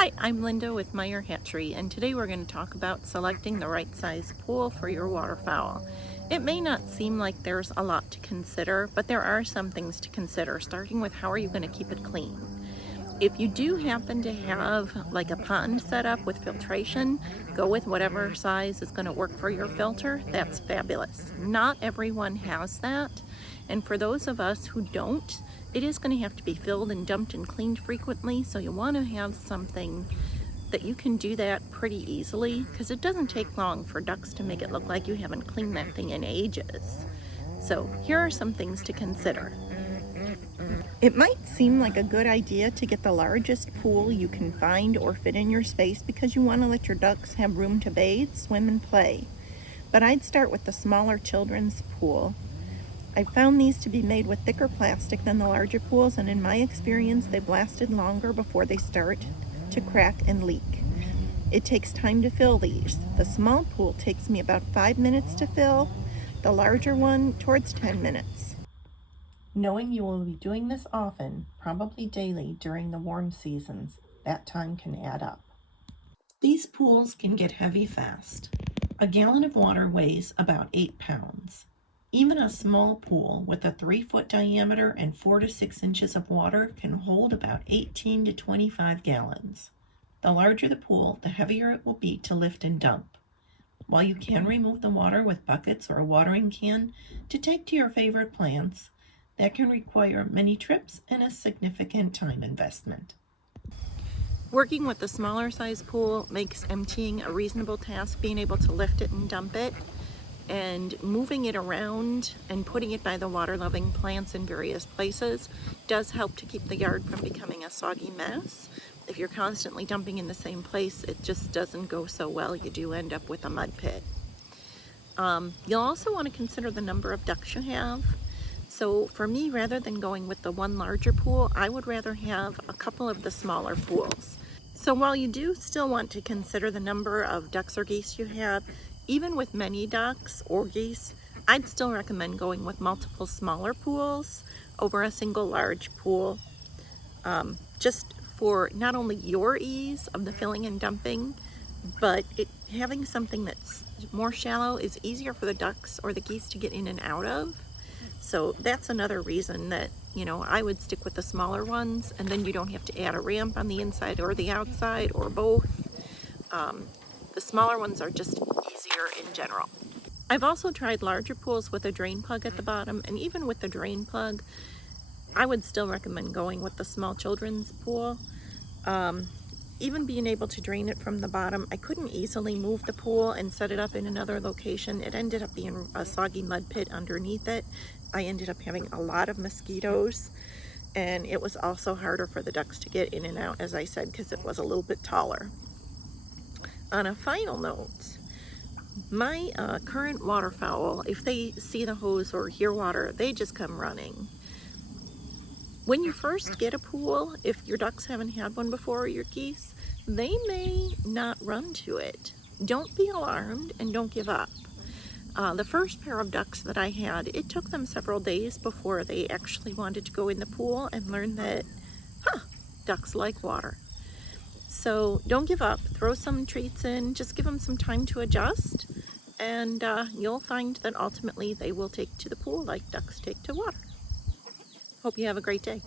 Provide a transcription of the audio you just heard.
Hi, I'm Linda with MHYT, and today we're going to talk about selecting the right size pool for your waterfowl. It may not seem like there's a lot to consider, but there are some things to consider, starting with how are you going to keep it clean. If you do happen to have like a pond set up with filtration, go with whatever size is going to work for your filter. That's fabulous. Not everyone has that, and for those of us who don't, it is going to have to be filled and dumped and cleaned frequently, so you want to have something that you can do that pretty easily, because it doesn't take long for ducks to make it look like you haven't cleaned that thing in ages. So here are some things to consider. It might seem like a good idea to get the largest pool you can find or fit in your space because you want to let your ducks have room to bathe, swim, and play. But I'd start with the smaller children's pool. I found these to be made with thicker plastic than the larger pools, and in my experience, they've lasted longer before they start to crack and leak. It takes time to fill these. The small pool takes me about 5 minutes to fill, the larger one towards 10 minutes. Knowing you will be doing this often, probably daily during the warm seasons, that time can add up. These pools can get heavy fast. A gallon of water weighs about 8 pounds. Even a small pool with a 3-foot diameter and 4 to 6 inches of water can hold about 18 to 25 gallons. The larger the pool, the heavier it will be to lift and dump. While you can remove the water with buckets or a watering can to take to your favorite plants, that can require many trips and a significant time investment. Working with the smaller size pool makes emptying a reasonable task, being able to lift it and dump it, and moving it around and putting it by the water-loving plants in various places does help to keep the yard from becoming a soggy mess. If you're constantly dumping in the same place, it just doesn't go so well. You do end up with a mud pit. You'll also want to consider the number of ducks you have. So for me, rather than going with the one larger pool, I would rather have a couple of the smaller pools. So while you do still want to consider the number of ducks or geese you have, even with many ducks or geese, I'd still recommend going with multiple smaller pools over a single large pool, just for not only your ease of the filling and dumping, but having something that's more shallow is easier for the ducks or the geese to get in and out of. So that's another reason that, I would stick with the smaller ones, and then you don't have to add a ramp on the inside or the outside or both. The smaller ones are just easier in general. I've also tried larger pools with a drain plug at the bottom, and even with the drain plug, I would still recommend going with the small children's pool. Even being able to drain it from the bottom, I couldn't easily move the pool and set it up in another location. It ended up being a soggy mud pit underneath it. I ended up having a lot of mosquitoes, and it was also harder for the ducks to get in and out, as I said, because it was a little bit taller. On a final note, my current waterfowl, if they see the hose or hear water, they just come running. When you first get a pool, if your ducks haven't had one before, or your geese, they may not run to it. Don't be alarmed and don't give up. The first pair of ducks that I had, it took them several days before they actually wanted to go in the pool and learn that, ducks like water. So don't give up, throw some treats in, just give them some time to adjust, and you'll find that ultimately they will take to the pool like ducks take to water. Hope you have a great day.